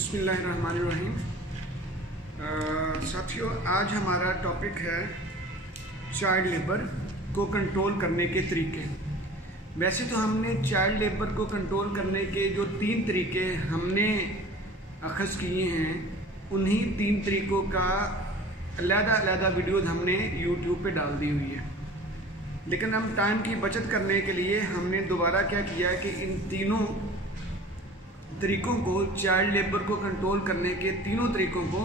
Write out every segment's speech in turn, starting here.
बिस्मिल्लाहिर्रहमानिर्रहीम। साथियों, आज हमारा टॉपिक है चाइल्ड लेबर को कंट्रोल करने के तरीके। वैसे तो हमने चाइल्ड लेबर को कंट्रोल करने के जो 3 तरीके हमने अखज़ किए हैं, उन्हीं 3 तरीक़ों का अलग-अलग वीडियोज़ हमने यूट्यूब पे डाल दी हुई है। लेकिन हम टाइम की बचत करने के लिए हमने दोबारा क्या किया कि इन तीनों तरीकों को, चाइल्ड लेबर को कंट्रोल करने के तीनों तरीकों को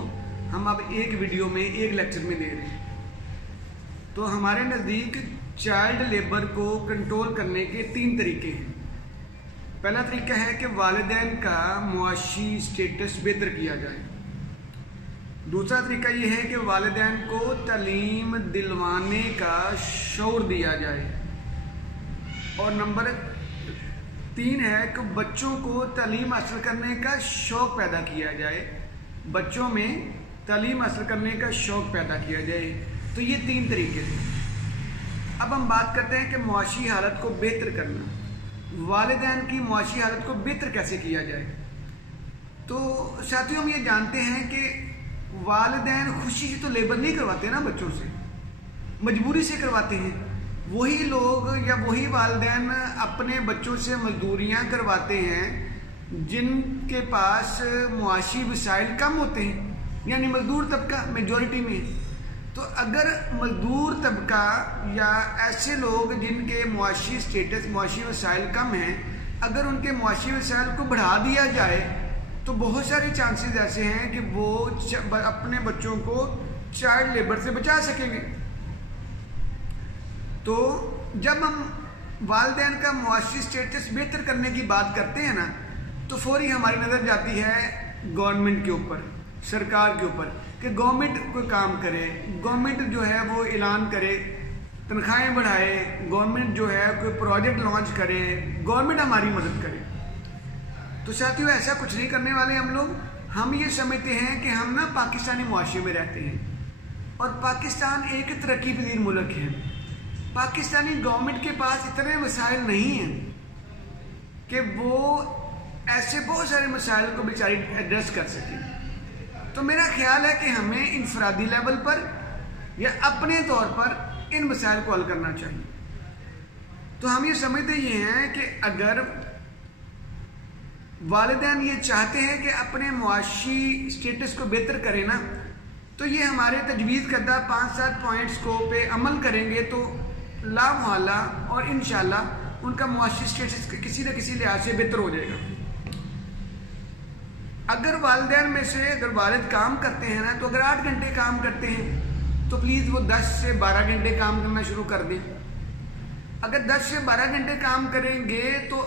हम अब एक वीडियो में, एक लेक्चर में दे रहे हैं। तो हमारे नज़दीक चाइल्ड लेबर को कंट्रोल करने के 3 तरीके हैं। पहला तरीका है कि वालिदैन का मुआशी स्टेटस बेहतर किया जाए। दूसरा तरीका ये है कि वालिदैन को तालीम दिलवाने का शौर दिया जाए। और नंबर 3 है कि बच्चों को तालीम हासिल करने का शौक़ पैदा किया जाए। बच्चों में तालीम हासिल करने का शौक़ पैदा किया जाए। तो ये 3 तरीके थे। अब हम बात करते हैं कि मुआशी हालत को बेहतर करना। वालिदैन की मुआशी हालत को बेहतर कैसे किया जाए। तो साथियों, हम ये जानते हैं कि वालिदैन खुशी से तो लेबर नहीं करवाते ना, बच्चों से मजबूरी से करवाते हैं। वही लोग या वही वालिदैन अपने बच्चों से मजदूरियां करवाते हैं जिनके पास मुआशी वसाइल कम होते हैं, यानी मजदूर तबका मेजॉरिटी में। तो अगर मजदूर तबका या ऐसे लोग जिनके मुआशी स्टेटस, मुआशी वसाइल कम हैं, अगर उनके मुआशी वसाइल को बढ़ा दिया जाए तो बहुत सारे चांसेस ऐसे हैं कि वो अपने बच्चों को चाइल्ड लेबर से बचा सकेंगे। तो जब हम वालिदैन का मुआशी स्टेटस बेहतर करने की बात करते हैं ना, तो फौरी हमारी नज़र जाती है गवर्नमेंट के ऊपर, सरकार के ऊपर, कि गवर्नमेंट कोई काम करे, गवर्नमेंट जो है वो ऐलान करे, तनख्वाहें बढ़ाए, गवर्नमेंट जो है कोई प्रोजेक्ट लॉन्च करे, गवर्नमेंट हमारी मदद करे। तो साथियों, ऐसा कुछ नहीं करने वाले हम लोग। हम ये समझते हैं कि हम ना पाकिस्तानी मुआशरे में रहते हैं और पाकिस्तान एक तरक्की पजीर मुल्क है। पाकिस्तानी गवर्नमेंट के पास इतने मसाइल नहीं हैं कि वो ऐसे बहुत सारे मसाइल को बेचारी एड्रेस कर सके। तो मेरा ख्याल है कि हमें इंफरादी लेवल पर या अपने तौर पर इन मसाइल को हल करना चाहिए। तो हम ये समझते ये हैं कि अगर वालिदैन ये चाहते हैं कि अपने मुआशी स्टेटस को बेहतर करें ना, तो ये हमारे तजवीज़ करदा 5-7 पॉइंट्स को पे अमल करेंगे तो ला मुहल्ला और इंशाल्लाह उनका मुआशी स्टेटस किसी न किसी लिहाज से बेहतर हो जाएगा। अगर वालिदैन में से अगर वालिद काम करते हैं ना, तो अगर 8 घंटे काम करते हैं तो प्लीज़ वो 10 से 12 घंटे काम करना शुरू कर दें। अगर 10 से 12 घंटे काम करेंगे तो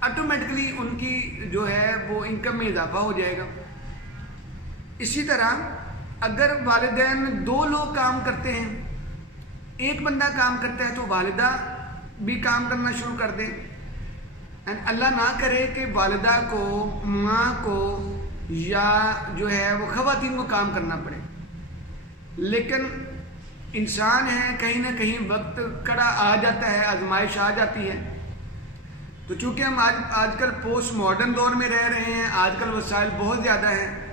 ऑटोमेटिकली उनकी जो है वो इनकम में इजाफा हो जाएगा। इसी तरह अगर वालिदैन 2 लोग काम करते हैं, एक बंदा काम करता है, तो वालिदा भी काम करना शुरू कर दें। एंड अल्लाह ना करे कि वालिदा को, माँ को या जो है वो ख़वातीन को काम करना पड़े। लेकिन इंसान है, कहीं ना कहीं वक्त कड़ा आ जाता है, आजमाइश आ जाती है। तो चूँकि हम आजकल पोस्ट मॉडर्न दौर में रह रहे हैं, आजकल वसाइल बहुत ज़्यादा हैं।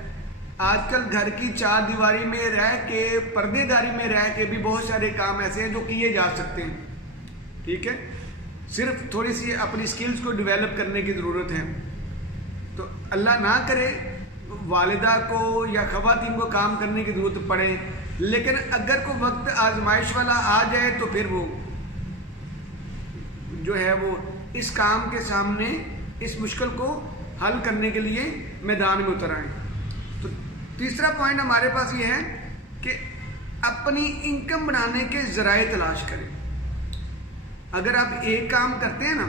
आजकल घर की 4 दीवारी में रह के, पर्देदारी में रह के भी बहुत सारे काम ऐसे हैं जो किए जा सकते हैं। ठीक है, सिर्फ थोड़ी सी अपनी स्किल्स को डेवलप करने की ज़रूरत है। तो अल्लाह ना करे वालिदा को या ख़वातीन को काम करने की ज़रूरत पड़े, लेकिन अगर कोई वक्त आजमाइश वाला आ जाए तो फिर वो जो है वो इस काम के सामने, इस मुश्किल को हल करने के लिए मैदान में उतर आए। तो तीसरा पॉइंट हमारे पास ये है कि अपनी इनकम बढ़ाने के ज़राए तलाश करें। अगर आप एक काम करते हैं ना,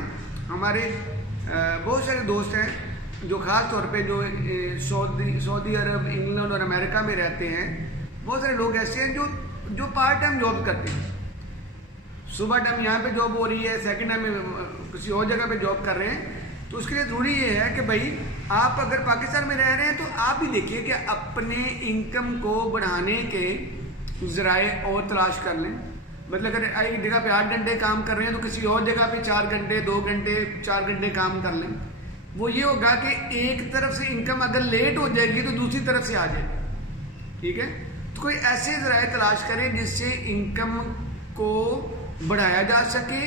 हमारे बहुत सारे दोस्त हैं जो ख़ास तौर पे जो सऊदी अरब, इंग्लैंड और अमेरिका में रहते हैं, बहुत सारे लोग ऐसे हैं जो पार्ट टाइम जॉब करते हैं। सुबह टाइम यहाँ पे जॉब हो रही है, सेकंड टाइम किसी और जगह पे जॉब कर रहे हैं। तो उसके लिए ज़रूरी ये है कि भाई आप अगर पाकिस्तान में रह रहे हैं तो आप भी देखिए कि अपने इनकम को बढ़ाने के ज़राए और तलाश कर लें। मतलब अगर एक जगह पे 8 घंटे काम कर रहे हैं तो किसी और जगह पे 4 घंटे, 2 घंटे, 4 घंटे काम कर लें। वो ये होगा कि एक तरफ से इनकम अगर लेट हो जाएगी तो दूसरी तरफ से आ जाएगी। ठीक है, तो कोई ऐसे जराए तलाश करें जिससे इनकम को बढ़ाया जा सके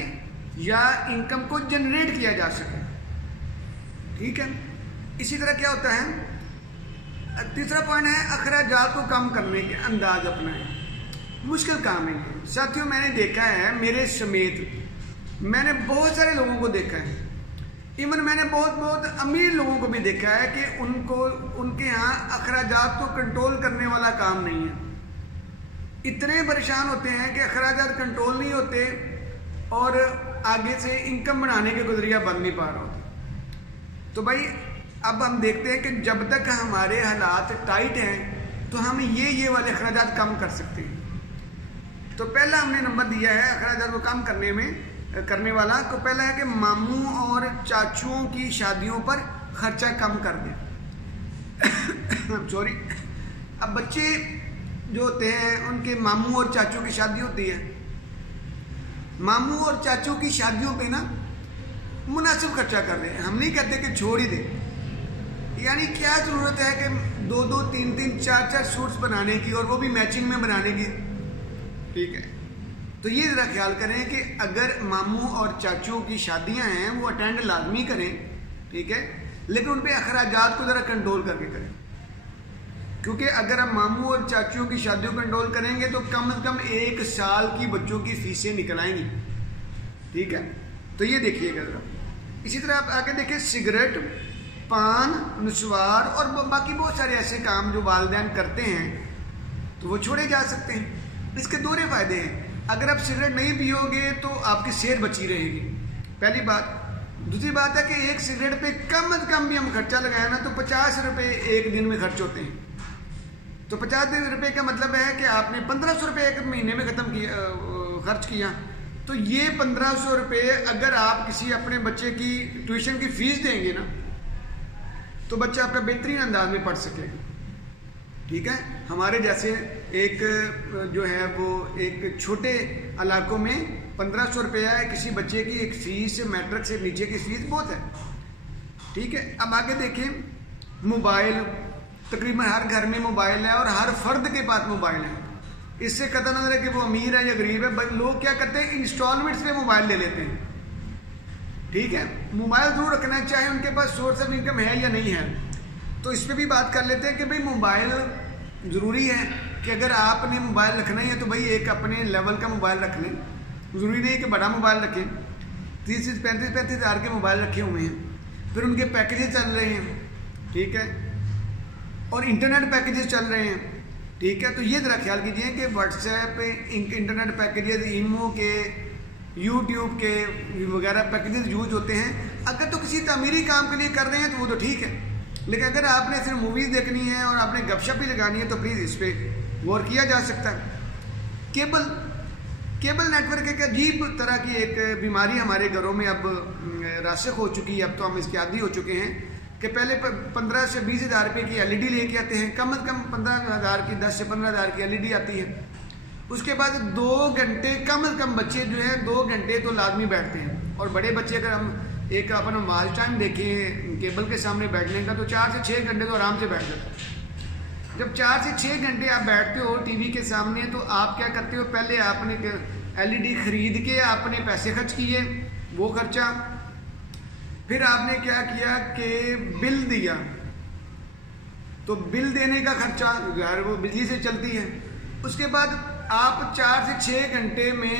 या इनकम को जनरेट किया जा सके। ठीक है, इसी तरह क्या होता है, तीसरा पॉइंट है अखराजात को कम करने के अंदाज अपनाएं। मुश्किल काम है ये साथियों, मैंने देखा है, मेरे समेत मैंने बहुत सारे लोगों को देखा है, इवन मैंने बहुत अमीर लोगों को भी देखा है कि उनके यहाँ अखराजात को कंट्रोल करने वाला काम नहीं है। इतने परेशान होते हैं कि अखराजात कंट्रोल नहीं होते और आगे से इनकम बढ़ाने के गुजरिया बन नहीं पा रहा होता। तो भाई अब हम देखते हैं कि जब तक हमारे हालात टाइट हैं तो हम ये वाले अखराजात कम कर सकते हैं। तो पहला हमने नंबर दिया है अखराजात को कम करने वाला, तो पहला है कि मामू और चाचुओं की शादियों पर खर्चा कम कर दें। सॉरी, अब बच्चे जो होते हैं उनके मामू और चाचू की शादी होती है, मामू और चाचू की शादियों पे ना मुनासिब खर्चा कर दें। हम नहीं कहते कि छोड़ ही दें, यानी क्या जरूरत है कि 2-2, 3-3, 4-4 सूट्स बनाने की और वो भी मैचिंग में बनाने की। ठीक है, तो ये जरा ख्याल करें कि अगर मामू और चाचू की शादियां हैं वो अटेंड लाजमी करें। ठीक है, लेकिन उन पे अखराजात को जरा कंट्रोल करके करें, क्योंकि अगर हम मामू और चाचू की शादियों को कंट्रोल करेंगे तो कम से कम 1 साल की बच्चों की फीसें निकल आएंगी। ठीक है, तो ये देखिएगा जरा। इसी तरह आप आगे देखिए, सिगरेट, पान, नशवार और बाकी बहुत सारे ऐसे काम जो वालिदैन करते हैं तो वो छोड़े जा सकते हैं। इसके दोहरे फायदे हैं। अगर आप सिगरेट नहीं पियोगे तो आपकी सेहत बची रहेगी, पहली बात। दूसरी बात है कि एक सिगरेट पे कम से कम भी हम खर्चा लगाए ना तो 50 रुपये एक दिन में खर्च होते हैं। तो 50 रुपये का मतलब है कि आपने 1500 रुपये एक महीने में खर्च किया। तो ये 1500 रुपये अगर आप किसी अपने बच्चे की ट्यूशन की फीस देंगे ना तो बच्चा आपका बेहतरीन अंदाज में पढ़ सकेगा। ठीक है, हमारे जैसे एक जो है वो एक छोटे इलाकों में 1500 रुपया है किसी बच्चे की एक फीस, मैट्रिक से नीचे की फीस बहुत है। ठीक है, अब आगे देखें, मोबाइल, तकरीबन हर घर में मोबाइल है और हर फर्द के पास मोबाइल है। इससे कतई नजर है कि वो अमीर है या गरीब है, लोग क्या करते हैं, इंस्टॉलमेंट्स पे मोबाइल ले लेते हैं। ठीक है, मोबाइल जरूर रखना चाहिए, उनके पास सोर्स ऑफ इनकम है या नहीं है। तो इस पर भी बात कर लेते हैं कि भाई मोबाइल ज़रूरी है कि अगर आपने मोबाइल रखना ही है तो भाई एक अपने लेवल का मोबाइल रख लें। ज़रूरी नहीं कि बड़ा मोबाइल रखें। 30-35 हज़ार के मोबाइल रखे हुए हैं, फिर उनके पैकेजेस चल रहे हैं। ठीक है, और इंटरनेट पैकेजेस चल रहे हैं। ठीक है, तो ये ज़रा ख्याल कीजिए कि व्हाट्सएप पे इंटरनेट पैकेजेस, ईमो के, यूट्यूब के वगैरह पैकेजेस यूज होते हैं। अगर तो किसी तामीरी काम के लिए कर रहे हैं तो वो तो ठीक है, लेकिन अगर आपने सिर्फ मूवीज़ देखनी है और आपने गपशप भी लगानी है तो प्लीज़ इस पर गौर किया जा सकता है। केबल नेटवर्क एक अजीब तरह की एक बीमारी हमारे घरों में अब रासिख हो चुकी है। अब तो हम इसके आदी हो चुके हैं कि पहले 15 से 20 हज़ार रुपये की LED लेके आते हैं, कम से कम 15 हज़ार की, 10 से 15 हज़ार की LED आती है। उसके बाद 2 घंटे कम से कम बच्चे जो हैं 2 घंटे तो लाजमी बैठते हैं। और बड़े बच्चे अगर हम एक अपन वॉच टाइम देखें केबल के सामने बैठने का तो 4 से 6 घंटे तो आराम से बैठ जाते हैं। जब 4 से 6 घंटे आप बैठते हो टीवी के सामने तो आप क्या करते हो, पहले आपने LED खरीद के आपने पैसे खर्च किए, वो खर्चा, फिर आपने क्या किया कि बिल दिया, तो बिल देने का खर्चा, वो बिजली से चलती है। उसके बाद आप 4 से 6 घंटे में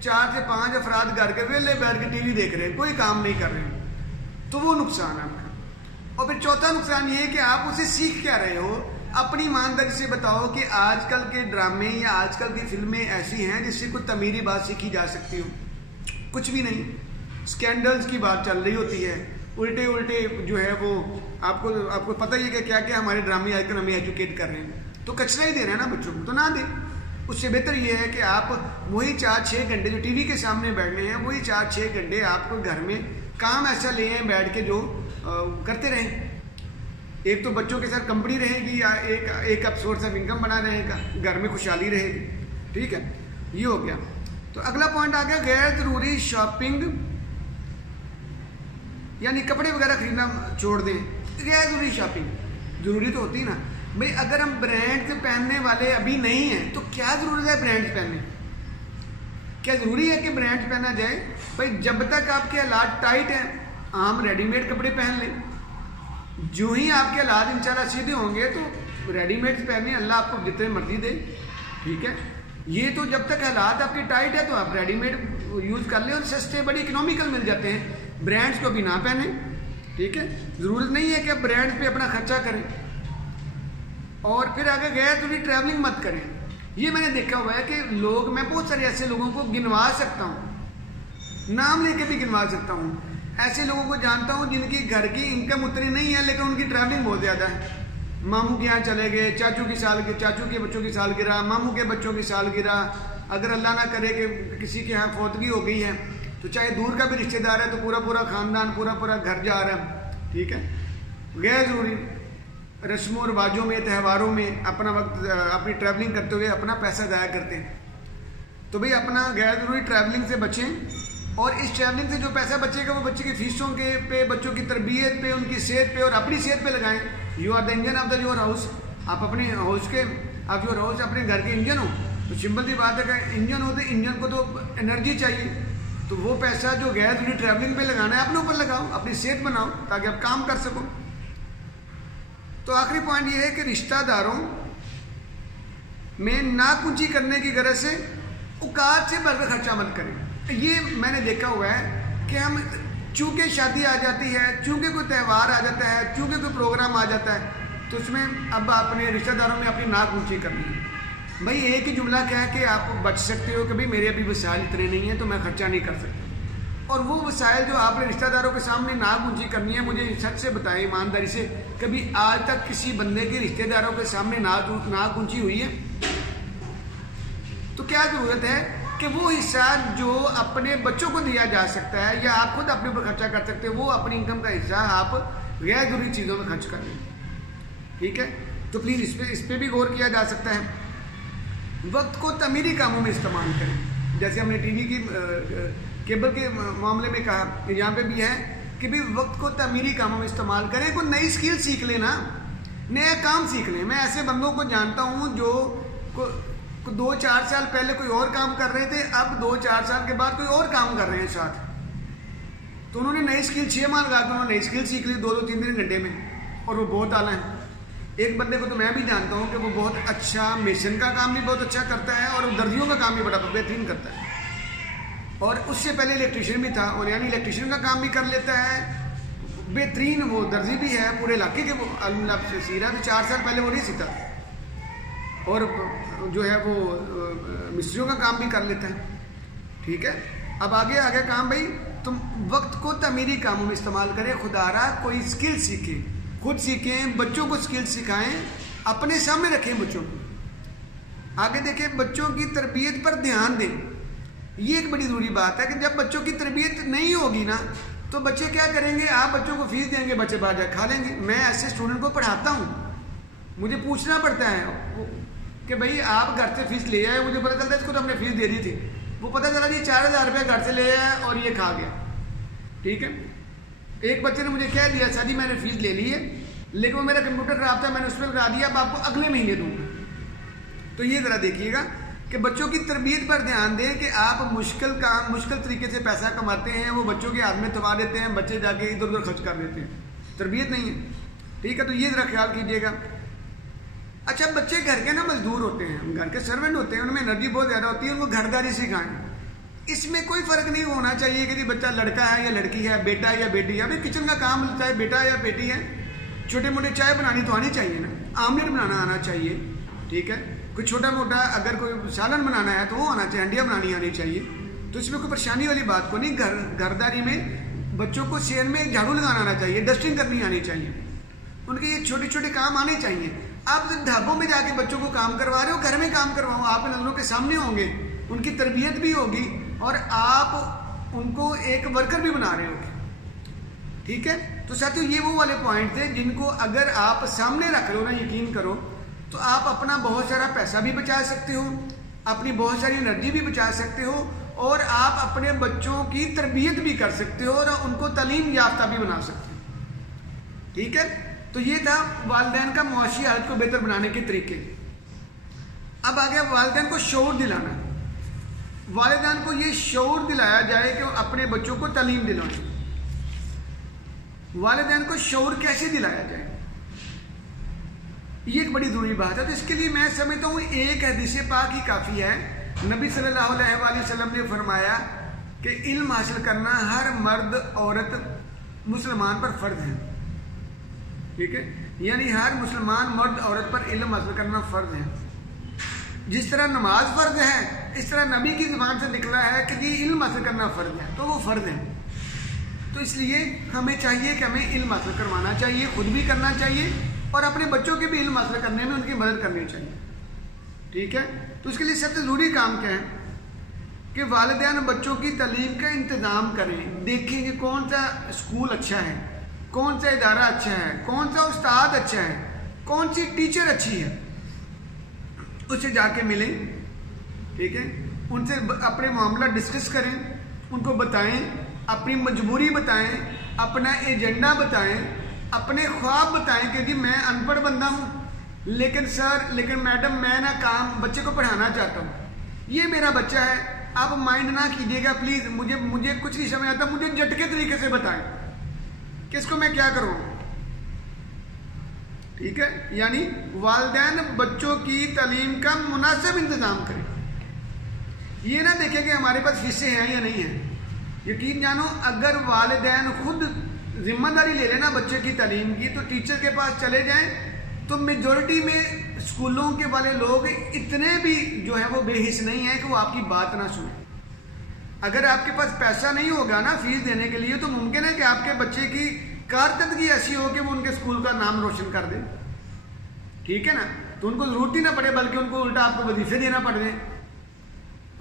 4 से 5 अफराद घर के वेले बैठ के टीवी देख रहे हैं, कोई काम नहीं कर रहे हैं, तो वो नुकसान है आपका। और फिर चौथा नुकसान ये है कि आप उसे सीख क्या रहे हो। अपनी ईमानदारी से बताओ कि आजकल के ड्रामे या आजकल की फिल्में ऐसी हैं जिससे कुछ तमीरी बात सीखी जा सकती हो? कुछ भी नहीं। स्कैंडल्स की बात चल रही होती है, उल्टे उल्टे जो है वो आपको पता ही है कि क्या क्या हमारे ड्रामे आजकल हमें एजुकेट कर रहे हैं। तो कचरा ही दे रहे हैं ना बच्चों को, तो ना दें। उससे बेहतर ये है कि आप वही 4-6 घंटे जो टीवी के सामने बैठने हैं, वही 4-6 घंटे आपको घर में काम ऐसा ले आए बैठ के जो करते रहें। एक तो बच्चों के साथ कंपनी रहेगी या एक अब सोर्स ऑफ इनकम बना रहेगा, घर में खुशहाली रहेगी। ठीक है, ये हो गया। तो अगला पॉइंट आ गया गैर जरूरी शॉपिंग यानी कपड़े वगैरह खरीदना छोड़ दें, गैर ज़रूरी शॉपिंग। ज़रूरी तो होती ना भाई, अगर हम ब्रांड से पहनने वाले अभी नहीं हैं तो क्या ज़रूरत है ब्रांड पहनने? क्या ज़रूरी है कि ब्रांड पहना जाए? भाई जब तक आपके हालात टाइट हैं हम रेडीमेड कपड़े पहन लें। जो ही आपके हालात इंशाल्लाह सीधे होंगे तो रेडीमेड पहने, अल्लाह आपको जितने मर्जी दे, ठीक है। ये तो जब तक हालात आपके टाइट है तो आप रेडीमेड यूज़ कर लें और सस्ते बड़ी इकोनॉमिकल मिल जाते हैं। ब्रांड्स को भी ना पहने, ठीक है। ज़रूरत नहीं है कि आप ब्रांड्स पे अपना खर्चा करें। और फिर आगे गया तो भी ट्रैवलिंग मत करें। ये मैंने देखा हुआ है कि लोग, मैं बहुत सारे ऐसे लोगों को गिनवा सकता हूँ, नाम लेके भी गिनवा सकता हूँ। ऐसे लोगों को जानता हूँ जिनकी घर की इनकम उतनी नहीं है लेकिन उनकी ट्रैवलिंग बहुत ज़्यादा है। मामू के यहाँ चले गए, चाचू के बच्चों की सालगिरह, मामू के बच्चों की सालगिरह, अगर अल्लाह ना करे कि किसी के यहाँ फौतगी हो गई है तो चाहे दूर का भी रिश्तेदार है तो पूरा पूरा खानदान पूरा घर जा रहा है, ठीक है। गैर ज़रूरी रस्मों रिवाजों में, त्योहारों में अपना वक्त, अपनी ट्रैवलिंग करते हुए अपना पैसा ज़ाया करते हैं। तो भाई अपना गैर ज़रूरी ट्रैवलिंग से बचें और इस ट्रैवलिंग से जो पैसा बचेगा वो बच्चे की फीसों के पे, बच्चों की तरबियत पे, उनकी सेहत पे और अपनी सेहत पे लगाएं। You are the engine of the your house. आप अपने हाउस के, आप योर हाउस अपने घर के इंजन हो। तो सिंपल सी बात है कि इंजन हो तो इंजन को तो एनर्जी चाहिए, तो वो पैसा जो गैर ज़रूरी ट्रैवलिंग पे लगाना है अपने ऊपर लगाओ, अपनी सेहत बनाओ ताकि आप काम कर सको। तो आखिरी पॉइंट ये है कि रिश्तेदारों में नाकुंची करने की गरज से औकात से बढ़कर खर्चा मत करें। ये मैंने देखा हुआ है कि हम चूंकि शादी आ जाती है, चूंकि कोई त्यौहार आ जाता है, चूंकि कोई प्रोग्राम आ जाता है तो उसमें अब अपने रिश्तेदारों में अपनी नाक ऊंची करनी है। भाई एक ही जुमला क्या है कि आप बच सकते हो कि भाई मेरे अभी वसाइल इतने नहीं है तो मैं खर्चा नहीं कर सकता। और वो वसाइल जो आपने रिश्तेदारों के सामने नाक ऊंची करनी है, मुझे सच से बताएं ईमानदारी से, कभी आज तक किसी बंदे के रिश्तेदारों के सामने नाक ऊंची हुई है? तो क्या जरूरत है कि वो हिस्सा जो अपने बच्चों को दिया जा सकता है या आप खुद अपने ऊपर खर्चा कर सकते हो, वो अपनी इनकम का हिस्सा आप गैर जरूरी चीज़ों में खर्च करें, ठीक है। तो प्लीज़ इस पे भी गौर किया जा सकता है। वक्त को तमीरी कामों में इस्तेमाल करें। जैसे हमने टीवी की केबल के मामले में कहा, यहाँ पे भी है कि भी वक्त को तमीरी कामों में इस्तेमाल करें। कोई नई स्किल सीख लेना, नया काम सीख लें। मैं ऐसे बंदों को जानता हूँ जो 2-4 साल पहले कोई और काम कर रहे थे, अब 2-4 साल के बाद कोई और काम कर रहे हैं साथ। तो उन्होंने नई स्किल 6 माह लगा कर उन्होंने नई स्किल सीख ली 2-3 घंटे में, और वो बहुत आला है। एक बंदे को तो मैं भी जानता हूँ कि वो बहुत अच्छा मेसन का काम भी बहुत अच्छा करता है और दर्जियों का काम भी बड़ा बेहतरीन करता है, और उससे पहले इलेक्ट्रीशियन भी था, और यानी इलेक्ट्रीशियन का काम भी कर लेता है बेहतरीन। वो दर्जी भी है पूरे इलाके के। वो सीरा भी 4 साल पहले वो नहीं सीता, और जो है वो मिस्त्रियों का काम भी कर लेता है, ठीक है। अब आगे आ गया काम, भाई तुम वक्त को तमीरी कामों में इस्तेमाल करें। खुदारा कोई स्किल सीखें, खुद सीखें, बच्चों को स्किल सिखाएं, अपने सामने रखें बच्चों को। आगे देखें, बच्चों की तरबियत पर ध्यान दें। ये एक बड़ी ज़रूरी बात है कि जब बच्चों की तरबियत नहीं होगी ना तो बच्चे क्या करेंगे? आप बच्चों को फीस देंगे, बच्चे बाहर जा खा लेंगे। मैं ऐसे स्टूडेंट को पढ़ाता हूँ, मुझे पूछना पड़ता है कि भाई आप घर से फीस ले आए, मुझे पता चलता है इसको तो हमने फीस दे दी थी, वो पता चला जी 4000 रुपये घर से ले आया और ये खा गया, ठीक है। एक बच्चे ने मुझे कह दिया सर जी मैंने फीस ले ली है लेकिन वो मेरा कंप्यूटर खराब था, मैंने उस पर लगा दिया, अब आपको अगले महीने दूंगा। तो ये ज़रा देखिएगा कि बच्चों की तरबियत पर ध्यान दें कि आप मुश्किल तरीके से पैसा कमाते हैं, वो बच्चों के हाथ में थमा देते हैं, बच्चे जाके इधर उधर खर्च कर देते हैं, तरबियत नहीं है, ठीक है। तो ये ज़रा ख्याल कीजिएगा। अच्छा, बच्चे घर के ना मजदूर होते हैं, घर के सर्वेंट होते हैं, उनमें एनर्जी बहुत ज़्यादा होती है, उनको घरदारी सिखाएं। इसमें कोई फ़र्क नहीं होना चाहिए कि जी बच्चा लड़का है या लड़की है, बेटा है या बेटी है। अभी किचन का काम चाहे बेटा या बेटी है, छोटे मोटे चाय बनानी तो आनी चाहिए ना, आमलेट बनाना आना चाहिए, ठीक है। कोई छोटा मोटा अगर कोई सालन बनाना है तो वो आना चाहिए, हंडिया बनानी आनी चाहिए। तो इसमें कोई परेशानी वाली बात को नहीं। घरदारी में बच्चों को शहर में झाड़ू लगाना आना चाहिए, डस्टिंग करनी आनी चाहिए, उनके ये छोटे छोटे काम आने चाहिए। आप ढाबों में जाके बच्चों को काम करवा रहे हो, घर में काम करवाओ, आप नजरों के सामने होंगे, उनकी तरबियत भी होगी और आप उनको एक वर्कर भी बना रहे होगे, ठीक है। तो साथियों, ये वो वाले पॉइंट थे जिनको अगर आप सामने रख लो ना, यकीन करो, तो आप अपना बहुत सारा पैसा भी बचा सकते हो, अपनी बहुत सारी एनर्जी भी बचा सकते हो और आप अपने बच्चों की तरबियत भी कर सकते हो और उनको तालीम याफ्ता भी बना सकते हो। ठीक है, तो ये था वालिदैन का मुआशी हालत को बेहतर बनाने के तरीके। अब आ गया वालिदैन को शऊर दिलाना। वालिदैन को ये शऊर दिलाया जाए कि वो अपने बच्चों को तालीम दिलाएं। वालिदैन को शऊर कैसे दिलाया जाए, ये एक बड़ी जरूरी बात है। तो इसके लिए मैं समझता हूँ एक हदीस पाक ही काफ़ी है। नबी सल्लल्लाहु अलैहि वसल्लम ने फरमाया कि इल्म हासिल करना हर मर्द औरत मुसलमान पर फ़र्ज है। ठीक है, यानी हर मुसलमान मर्द औरत पर इल्म हासिल करना फ़र्ज है। जिस तरह नमाज फ़र्ज है, इस तरह नबी की ज़ुबान से निकला है कि ये इल्म हासिल करना फ़र्ज है, तो वो फ़र्ज है। तो इसलिए हमें चाहिए कि हमें इल्म हासिल करवाना चाहिए, खुद भी करना चाहिए और अपने बच्चों के भी इल्म हासिल करने में उनकी मदद करनी चाहिए। ठीक है, तो उसके लिए सबसे ज़रूरी काम क्या है कि वालिदैन बच्चों की तालीम का इंतज़ाम करें। देखें कि कौन सा स्कूल अच्छा है, कौन सा इदारा अच्छा है, कौन सा उस्ताद अच्छा है, कौन सी टीचर अच्छी है, उससे जाके मिलें। ठीक है, उनसे अपने मामला डिस्कस करें, उनको बताएं, अपनी मजबूरी बताएं, अपना एजेंडा बताएं, अपने ख्वाब बताएं कि जी मैं अनपढ़ बंदा हूँ, लेकिन सर, लेकिन मैडम, मैं ना काम बच्चे को पढ़ाना चाहता हूँ, ये मेरा बच्चा है, आप माइंड ना कीजिएगा प्लीज़, मुझे कुछ नहीं समझ आता, मुझे झटके तरीके से बताएं कि इसको मैं क्या करूँ। ठीक है, यानी वालिदैन बच्चों की तालीम का मुनासिब इंतज़ाम करें। ये ना देखें कि हमारे पास फीसें हैं या नहीं है। यकीन जानो, अगर वालिदैन खुद जिम्मेदारी ले लेना बच्चे की तालीम की, तो टीचर के पास चले जाएं तो मेजॉरिटी में स्कूलों के वाले लोग इतने भी जो है वो बेहिस नहीं है कि वो आपकी बात ना सुने। अगर आपके पास पैसा नहीं होगा ना फीस देने के लिए, तो मुमकिन है कि आपके बच्चे की कारकर्दगी ऐसी हो कि वो उनके स्कूल का नाम रोशन कर दे। ठीक है ना, तो उनको जरूरत ही ना पड़े, बल्कि उनको उल्टा आपको वजीफे देना पड़ जाए,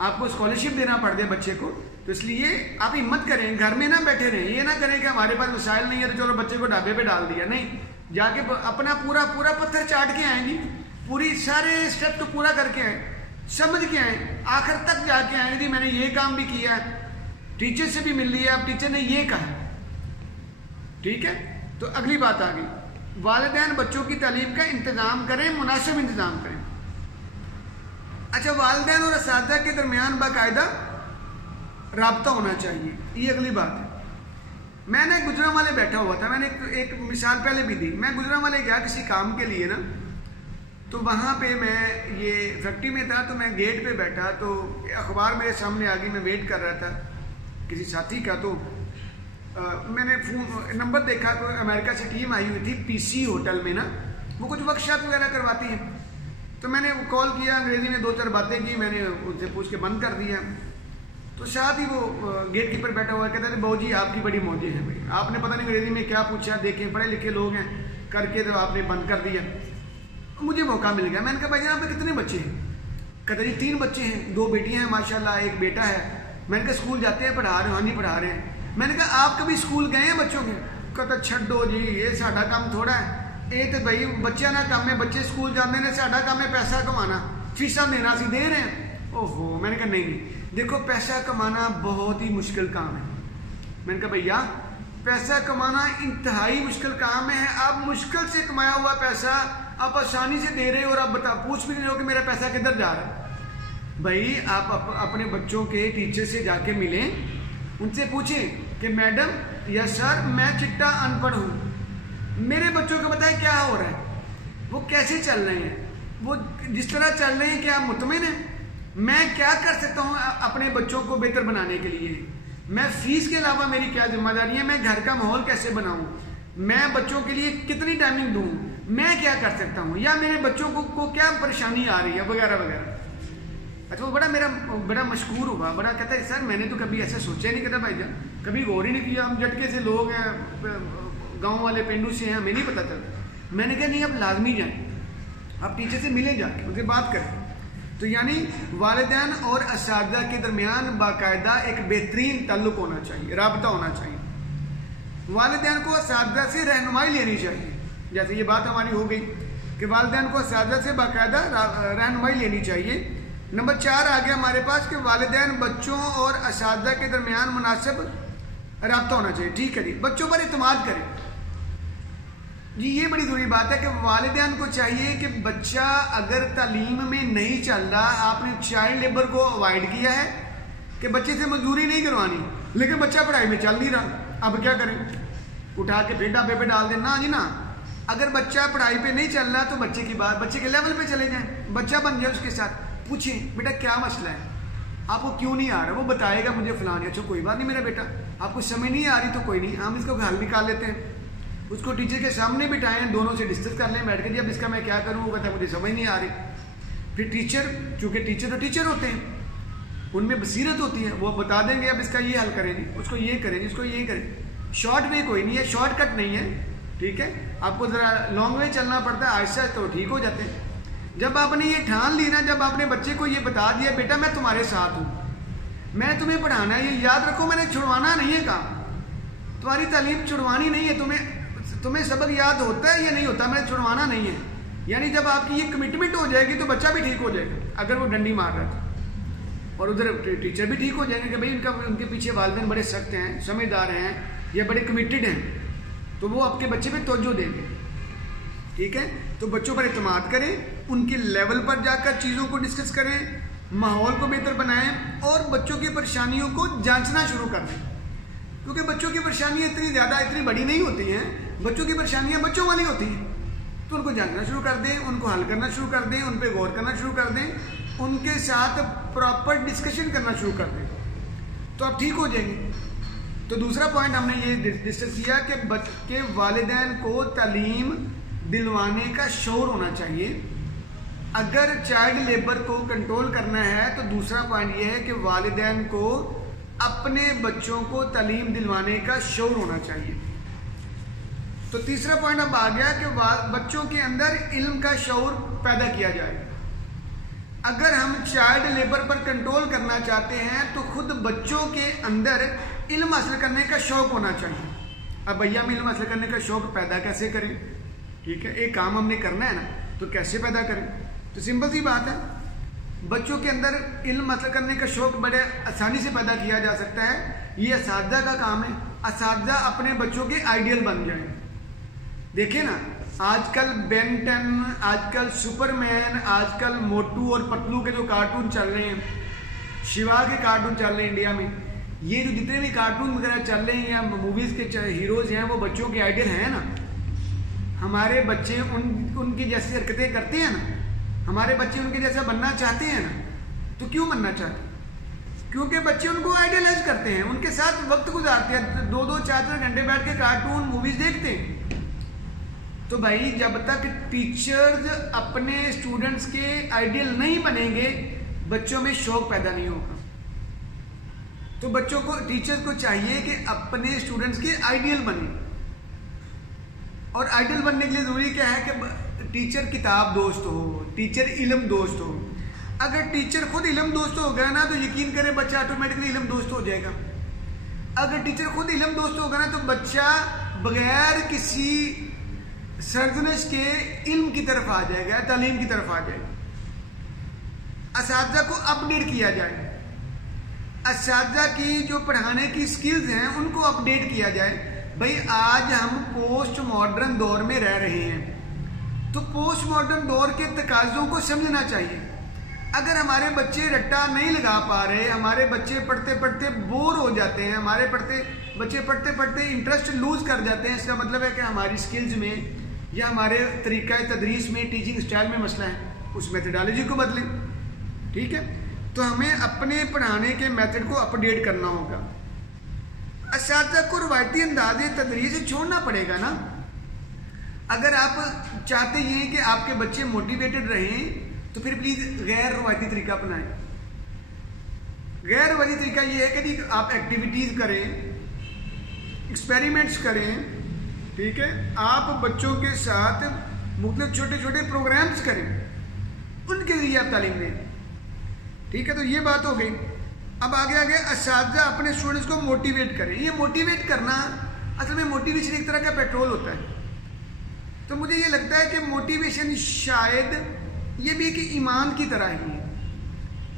आपको स्कॉलरशिप देना पड़ जाए बच्चे को। तो इसलिए आप हिम्मत करें, घर में ना बैठे रहें। ये ना करें कि हमारे पास वसाइल नहीं है तो चलो बच्चे को ढाबे पे डाल दिया। नहीं, जाके अपना पूरा पत्थर चाट के आएंगी, पूरी सारे स्टेप तो पूरा करके आए, समझ के आए, आखिर तक जाके आए जी मैंने ये काम भी किया, टीचर से भी मिल लिया, अब टीचर ने ये कहा। ठीक है, तो अगली बात आ गई, वालिदैन बच्चों की तालीम का इंतज़ाम करें, मुनासिब इंतज़ाम करें। अच्छा, वालिदैन और असातिज़ा के दरमियान बाकायदा राब्ता होना चाहिए, ये अगली बात है। मैंने गुजरांवाले बैठा हुआ था, मैंने एक मिसाल पहले भी दी। मैं गुजरांवाले गया किसी काम के लिए ना, तो वहाँ पे मैं ये फैक्ट्री में था, तो मैं गेट पे बैठा, तो अखबार मेरे सामने आ गई, मैं वेट कर रहा था किसी साथी का। तो मैंने फोन नंबर देखा, तो अमेरिका से टीम आई हुई थी पीसी होटल में ना, वो कुछ वर्कशॉप वगैरह करवाती है। तो मैंने कॉल किया, अंग्रेजी में 2-4 बातें की, मैंने उनसे पूछ के बंद कर दिया। तो साथ ही वो गेट कीपर बैठा हुआ है, कहता है, बहू जी आपकी बड़ी मौजें हैं भाई, आपने पता नहीं अंग्रेजी में क्या पूछा, देखें पढ़े लिखे लोग हैं करके, तो आपने बंद कर दिया। मुझे मौका मिल गया, मैंने कहा भाई आप कितने बच्चे हैं? कहते जी 3 बच्चे हैं, 2 बेटियां हैं माशाल्लाह, 1 बेटा है। मैंने कहा स्कूल जाते हैं, पढ़ा रहे हो? हाँ जी पढ़ा रहे हैं। मैंने कहा आप कभी स्कूल गए हैं बच्चों के? कहता छड्डो जी, ये साडा काम थोड़ा है, ये तो भाई बच्चों का काम है, बच्चे स्कूल जाते हैं, साडा काम है पैसा कमाना, फीसा देना सी दे रहे हैं। ओहो, मैंने कहा नहीं, देखो पैसा कमाना बहुत ही मुश्किल काम है। मैंने कहा भैया पैसा कमाना इंतहाई मुश्किल काम है, आप मुश्किल से कमाया हुआ पैसा आप आसानी से दे रहे हो, और आप पूछ भी नहीं रहे हो कि मेरा पैसा किधर जा रहा है। भाई आप अपने बच्चों के टीचर से जाके मिलें, उनसे पूछें कि मैडम या सर मैं चिट्टा अनपढ़ हूँ, मेरे बच्चों को बताएं क्या हो रहा है, वो कैसे चल रहे हैं, वो जिस तरह चल रहे हैं क्या आप मुतमिन हैं? मैं क्या कर सकता हूँ अपने बच्चों को बेहतर बनाने के लिए? मैं फीस के अलावा मेरी क्या जिम्मेदारी है? मैं घर का माहौल कैसे बनाऊँ? मैं बच्चों के लिए कितनी टाइमिंग दूँ? मैं क्या कर सकता हूँ? या मेरे बच्चों को क्या परेशानी आ रही है, वगैरह वगैरह। अच्छा, वो बड़ा मशहूर हुआ, बड़ा कहता है सर मैंने तो कभी ऐसा सोचा ही नहीं। कहता भाईजान कभी गौर ही नहीं किया, हम झटके से लोग हैं, गाँव वाले पेंडू से हैं, हमें नहीं पता चलता। मैंने कहा नहीं, आप लाजमी जाएँ, आप टीचर से मिलें, जाके उनसे बात करें। तो यानी वालिदैन और असातिज़ा के दरमियान बाकायदा एक बेहतरीन ताल्लुक होना चाहिए, राबता होना चाहिए। वालिदैन को असातिज़ा से रहनुमाई लेनी चाहिए। जैसे ये बात हमारी हो गई कि वालिदैन को असातिज़ा से बाकायदा रहनुमाई लेनी चाहिए, नंबर 4 आ गया हमारे पास कि वालिदैन बच्चों और असातिज़ा के दरमियान मुनासिब राब्ता होना चाहिए। ठीक है जी, बच्चों पर इत्मीनान करें जी, ये बड़ी ज़रूरी बात है कि वालिदैन को चाहिए कि बच्चा अगर तालीम में नहीं चल रहा, आपने चाइल्ड लेबर को अवॉइड किया है कि बच्चे से मजदूरी नहीं करवानी, लेकिन बच्चा पढ़ाई में चल नहीं रहा, अब क्या करें? उठा के फिर ढाबे पे डाल दें? ना जी ना, अगर बच्चा पढ़ाई पे नहीं चल रहा तो बच्चे की बात, बच्चे के लेवल पे चले जाएं, बच्चा बन जाए, उसके साथ पूछें बेटा क्या मसला है, आपको क्यों नहीं आ रहा, वो बताएगा मुझे फलानी। अच्छा कोई बात नहीं मेरा बेटा, आपको समझ नहीं आ रही तो कोई नहीं, हम इसको हल निकाल लेते हैं, उसको टीचर के सामने बिठाएं, दोनों से डिस्कस कर लें बैठ के, जी अब इसका मैं क्या करूँ, वो कहता है मुझे समझ नहीं आ रही। फिर टीचर, चूँकि टीचर तो टीचर होते हैं, उनमें बसीरत होती है, वो बता देंगे अब इसका ये हल करें जी, उसको ये करें, इसको ये करें। शॉर्ट वे कोई नहीं है, शॉर्टकट नहीं है, ठीक है, आपको ज़रा लॉन्ग वे चलना पड़ता है, आहिस्ता तो ठीक हो जाते हैं। जब आपने ये ठान ली ना, जब आपने बच्चे को ये बता दिया बेटा मैं तुम्हारे साथ हूँ, मैं तुम्हें पढ़ाना है, ये याद रखो मैंने छुड़वाना नहीं है काम, तुम्हारी तालीम छुड़वानी नहीं है, तुम्हें सबक याद होता है या नहीं होता, मैंने छुड़वाना नहीं है। यानी जब आपकी ये कमिटमेंट हो जाएगी तो बच्चा भी ठीक हो जाएगा, अगर वो डंडी मार रहा था, और उधर टीचर भी ठीक हो जाएंगे कि भाई उनके पीछे वालिदैन बड़े सख्त हैं, समझदार हैं या बड़े कमिटेड हैं, तो वो आपके बच्चे पे तवज्जो देंगे। ठीक है, तो बच्चों पर इत्मीनान करें, उनके लेवल पर जाकर चीज़ों को डिस्कस करें, माहौल को बेहतर बनाएं और बच्चों की परेशानियों को जांचना शुरू कर दें, क्योंकि बच्चों की परेशानियाँ इतनी बड़ी नहीं होती हैं, बच्चों की परेशानियाँ बच्चों वाली होती हैं, तो उनको जानना शुरू कर दें, उनको हल करना शुरू कर दें, उन पर गौर करना शुरू कर दें, उनके साथ प्रॉपर डिस्कशन करना शुरू कर दें, तो आप ठीक हो जाएंगे। तो दूसरा पॉइंट हमने ये डिस्कस किया कि वालिदैन को तालीम दिलवाने का शौर होना चाहिए। अगर चाइल्ड लेबर को कंट्रोल करना है तो दूसरा पॉइंट ये है कि वालिदैन को अपने बच्चों को तालीम दिलवाने का शौर होना चाहिए। तो तीसरा पॉइंट अब आ गया कि बच्चों के अंदर इल्म का शौर पैदा किया जाए। अगर हम चाइल्ड लेबर पर कंट्रोल करना चाहते हैं तो खुद बच्चों के अंदर इल्म हासिल करने का शौक होना चाहिए। अब भैया हम इल्म हासिल करने का शौक पैदा कैसे करें? ठीक है, एक काम हमने करना है ना, तो कैसे पैदा करें? तो सिंपल सी बात है, बच्चों के अंदर इल्म हासिल करने का शौक बड़े आसानी से पैदा किया जा सकता है। ये असातिज़ा का काम है, असातिज़ा अपने बच्चों के आइडियल बन जाएं। देखिए ना, आजकल बेन 10, आजकल सुपरमैन, आजकल मोटू और पतलू के जो कार्टून चल रहे हैं, शिवा के कार्टून चल रहे हैं इंडिया में, ये जो जितने भी कार्टून वगैरह चल रहे हैं या मूवीज़ के हीरोज़ हैं, वो बच्चों के आइडियल हैं ना। हमारे बच्चे उनकी जैसी हरकतें करते हैं ना, हमारे बच्चे उनके जैसा बनना चाहते हैं ना। तो क्यों बनना चाहते? क्योंकि बच्चे उनको आइडियलाइज करते हैं, उनके साथ वक्त गुजारते हैं, 2-2, 4-4 घंटे बैठ के कार्टून मूवीज देखते हैं। तो भाई जब तक टीचर्स अपने स्टूडेंट्स के आइडियल नहीं बनेंगे, बच्चों में शौक पैदा नहीं होगा। तो बच्चों को, टीचर्स को चाहिए कि अपने स्टूडेंट्स के आइडियल बने। और आइडियल बनने के लिए जरूरी क्या है कि टीचर किताब दोस्त हो, टीचर इल्म दोस्त हो। अगर टीचर खुद इल्म दोस्त हो गया ना, तो यकीन करें बच्चा ऑटोमेटिकली इल्म दोस्त हो जाएगा। अगर टीचर खुद इल्म दोस्त होगा ना, तो बच्चा बगैर किसी सर्जनश के इल्म की तरफ आ जाएगा, तालीम की तरफ आ जाएगा। असातिज़ा को अपडेट किया जाए, असातिज़ा की जो पढ़ाने की स्किल्स हैं उनको अपडेट किया जाए। भाई आज हम पोस्ट मॉडर्न दौर में रह रहे हैं, तो पोस्ट मॉडर्न दौर के तकाज़ों को समझना चाहिए। अगर हमारे बच्चे रट्टा नहीं लगा पा रहे, हमारे बच्चे पढ़ते पढ़ते बोर हो जाते हैं, हमारे बच्चे पढ़ते पढ़ते इंटरेस्ट लूज कर जाते हैं, इसका मतलब है कि हमारी स्किल्स में या हमारे तरीक़ा तदरीस में, टीचिंग स्टाइल में मसला है, उस मेथडोलॉजी को बदलें। ठीक है, तो हमें अपने पढ़ाने के मेथड को अपडेट करना होगा। असातिज़ा को रवायती अंदाज़े तदरीस छोड़ना पड़ेगा ना। अगर आप चाहते हैं कि आपके बच्चे मोटिवेटेड रहें, तो फिर प्लीज़ गैर रवायती तरीका अपनाएं। गैर रवायती तरीका ये है कि आप एक्टिविटीज़ करें, एक्सपेरिमेंट्स करें। ठीक है, आप बच्चों के साथ मुख्तलिफ छोटे छोटे प्रोग्राम्स करें, उनके जरिए आप तालीम दें। ठीक है, तो ये बात हो गई। अब आगे असातिज़ा अपने स्टूडेंट्स को मोटिवेट करें। ये मोटिवेट करना, असल में मोटिवेशन एक तरह का पेट्रोल होता है। तो मुझे ये लगता है कि मोटिवेशन शायद ये भी कि ईमान की तरह ही है।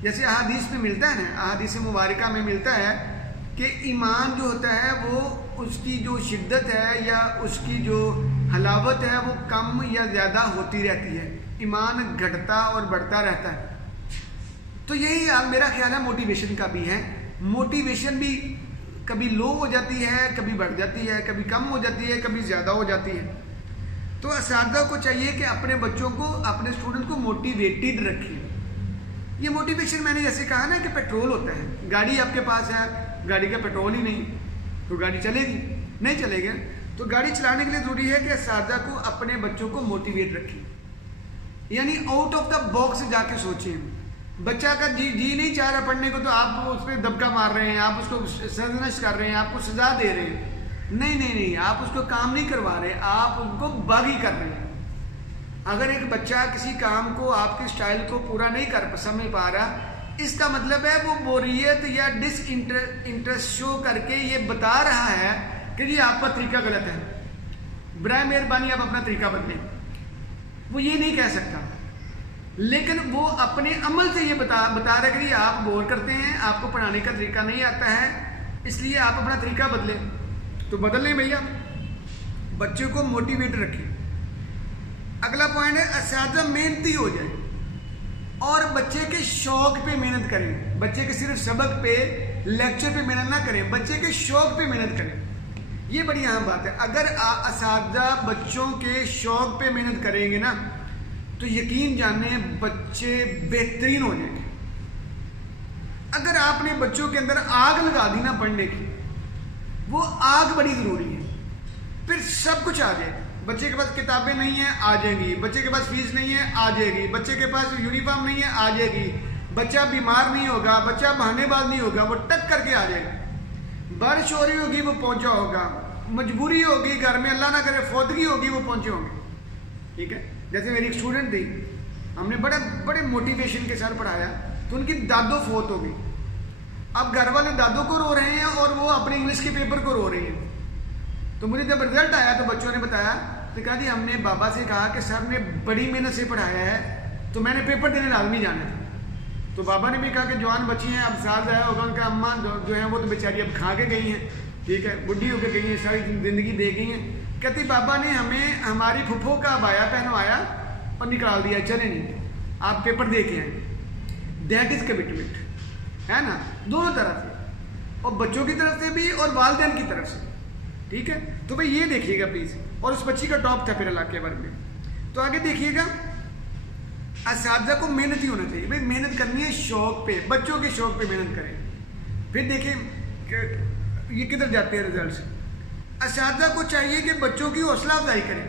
जैसे अहादीस में मिलता है ना, अहादीस मुबारका में मिलता है कि ईमान जो होता है वो उसकी जो शिद्दत है या उसकी जो हलावत है वो कम या ज़्यादा होती रहती है, ईमान घटता और बढ़ता रहता है। तो यही मेरा ख्याल है मोटिवेशन का भी है। मोटिवेशन भी कभी लो हो जाती है, कभी बढ़ जाती है, कभी कम हो जाती है, कभी ज़्यादा हो जाती है। तो असातिज़ा को चाहिए कि अपने बच्चों को, अपने स्टूडेंट को मोटिवेटेड रखें। ये मोटिवेशन मैंने जैसे कहा ना कि पेट्रोल होता है, गाड़ी आपके पास है, गाड़ी का पेट्रोल ही नहीं तो गाड़ी चलेगी नहीं, चलेगी। तो गाड़ी चलाने के लिए ज़रूरी है कि असातिज़ा को अपने बच्चों को मोटिवेट रखें, यानी आउट ऑफ द बॉक्स जाके सोचें। बच्चा का जी नहीं चाह रहा पढ़ने को तो आप उस पर दबका मार रहे हैं, आप उसको सरजनश कर रहे हैं, आपको सजा दे रहे हैं। नहीं, आप उसको काम नहीं करवा रहे, आप उनको बागी कर रहे हैं। अगर एक बच्चा किसी काम को आपके स्टाइल को पूरा नहीं कर समझ पा रहा, इसका मतलब है वो बोरियत या इंटरेस्ट शो करके ये बता रहा है कि जी आपका तरीका गलत है, बराए मेहरबानी आप अपना तरीका बदलें। वो ये नहीं कह सकता, लेकिन वो अपने अमल से ये बता रहा है कि आप बोर करते हैं, आपको पढ़ाने का तरीका नहीं आता है, इसलिए आप अपना तरीका बदलें। तो बदल लें भैया, बच्चों को मोटिवेट रखें। अगला पॉइंट है असातिज़ा मेहनती हो जाए और बच्चे के शौक पे मेहनत करें। बच्चे के सिर्फ सबक पे, लेक्चर पे मेहनत ना करें, बच्चे के शौक पे मेहनत करें। ये बड़ी अहम बात है। अगर असातिज़ा बच्चों के शौक पे मेहनत करेंगे ना तो यकीन जाने बच्चे बेहतरीन हो जाएंगे। अगर आपने बच्चों के अंदर आग लगा दी ना पढ़ने की, वो आग बड़ी जरूरी है, फिर सब कुछ आ जाएगा। बच्चे के पास किताबें नहीं है, आ जाएंगी। बच्चे के पास फीस नहीं है, आ जाएगी। बच्चे के पास यूनिफॉर्म नहीं है, आ जाएगी। बच्चा बीमार नहीं होगा, बच्चा बहानेबाज नहीं होगा, वो टक करके आ जाएगा। बारिश हो रही होगी वो पहुंचा होगा, मजबूरी होगी घर में, अल्लाह ना करे फौतगी होगी, वो पहुंचे होंगे। ठीक है, जैसे मेरी एक स्टूडेंट थी, हमने बड़े मोटिवेशन के साथ पढ़ाया, तो उनकी दादो फौत हो गई। अब घर वाले दादो को रो रहे हैं और वो अपने इंग्लिश के पेपर को रो रही हैं। तो मुझे जब रिजल्ट आया तो बच्चों ने बताया, तो कहा जी हमने बाबा से कहा कि सर ने बड़ी मेहनत से पढ़ाया है, तो मैंने पेपर देने लाजमी जाना था। तो बाबा ने भी कहा कि जवान बच्ची हैं, अब साल आया होगा, उनका अम्मा जो है वो तो बेचारी अब खा के गई हैं, ठीक है, बुढ़ी होकर गई हैं, सारी जिंदगी दे गई हैं। कहती बाबा ने हमें हमारी फुफ्फो का अबाया पहनवाया और निकाल दिया, चले नहीं आप पेपर दे के आए। दैट इज कमिटमेंट, है ना, दोनों तरफ से, और बच्चों की तरफ से भी और वालिदैन की तरफ से। ठीक है, तो भाई ये देखिएगा प्लीज। और उस बच्ची का टॉप था फिर इलाके भर में। तो आगे देखिएगा, असातिज़ा को मेहनती होना चाहिए। भाई मेहनत करनी है शौक पे, बच्चों के शौक पे मेहनत करें। फिर देखें ये किधर जाते हैं रिजल्ट। असातिज़ा को चाहिए कि बच्चों की हौसला अफजाई करें।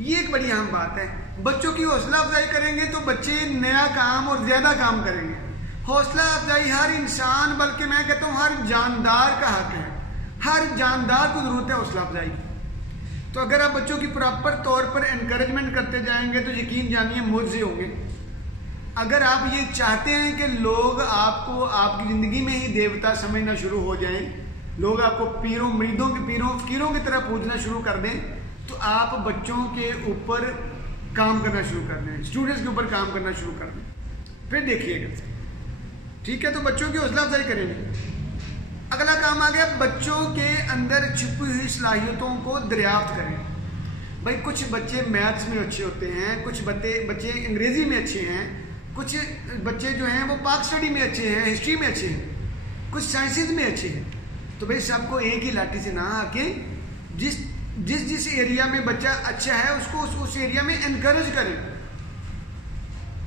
ये एक बड़ी अहम बात है। बच्चों की हौसला अफजाई करेंगे तो बच्चे नया काम और ज्यादा काम करेंगे। हौसला अफजाई हर इंसान, बल्कि मैं कहता हूँ हर जानदार का हक है। हर जानदार को जरूरत है हौसला अफजाई की। तो अगर आप बच्चों की प्रॉपर तौर पर एनकरेजमेंट करते जाएंगे तो यकीन जानिए मुझसे होंगे। अगर आप ये चाहते हैं कि लोग आपको आपकी जिंदगी में ही देवता समझना शुरू हो जाएं, लोग आपको पीरों मुरीदों के पीरों फकीरों की तरह पूजना शुरू कर दें, तो आप बच्चों के ऊपर काम करना शुरू कर दें, स्टूडेंट्स के ऊपर काम करना शुरू कर दें। फिर देखिएगा, ठीक है, तो बच्चों की हौसला अफजाई करेंगे। अगला काम आ गया, बच्चों के अंदर छुपी हुई सलाहियतों को दरियाफ्त करें। भाई कुछ बच्चे मैथ्स में अच्छे होते हैं, कुछ बच्चे अंग्रेजी में अच्छे हैं, कुछ बच्चे जो हैं वो पाक स्टडी में अच्छे हैं, हिस्ट्री में अच्छे हैं, कुछ साइंसेज में अच्छे हैं। तो भाई सबको एक ही लाठी से ना आके जिस एरिया में बच्चा अच्छा है उसको उस एरिया में एनकरेज करें,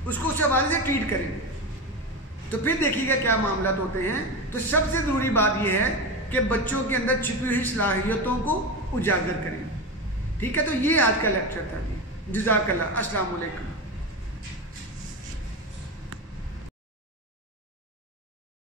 उसको उस हवाले से ट्रीट करें। तो फिर देखिएगा क्या मामला होते हैं। तो सबसे जरूरी बात यह है कि बच्चों के अंदर छिपी हुई सलाहियतों को उजागर करें। ठीक है, तो ये आज का लेक्चर था जी। जज़ाकल्लाह, अस्सलाम वालेकुम।